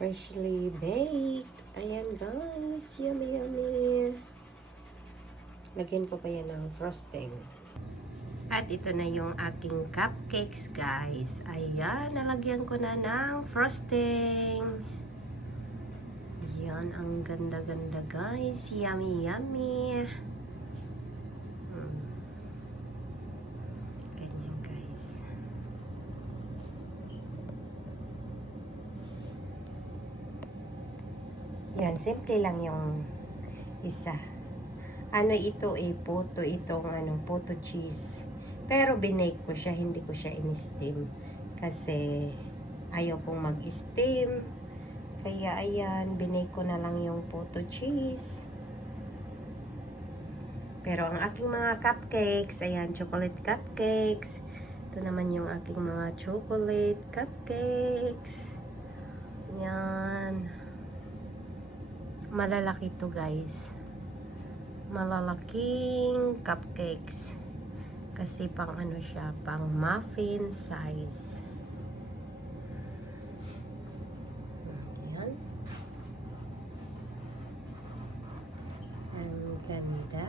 Freshly baked. Ayan guys, yummy yummy. Lagyan ko pa yan ng frosting. At ito na yung aking cupcakes guys. Ayan, nalagyan ko na ng frosting. Ayan, ang ganda-ganda guys. Yummy yummy. Ganyan guys. Yan, simple lang yung isa. Ano ito puto itong puto cheese. Pero binake ko siya, hindi ko siya in-steam kasi ayaw kong mag-steam. Kaya ayan, binake ko na lang yung puto cheese. Pero ang aking mga cupcakes, ayan, chocolate cupcakes. Ito naman yung aking mga chocolate cupcakes. Ayan. Malalaki to guys. Malalaking cupcakes. Kasi pang siya, pang muffin size. Ayan. Ang ganda.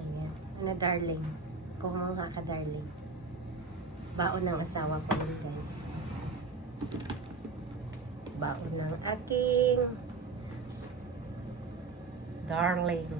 Ayan. Darling. Kung mga ka-darling. Baon ng asawa ko rin guys. Baon ng aking darling.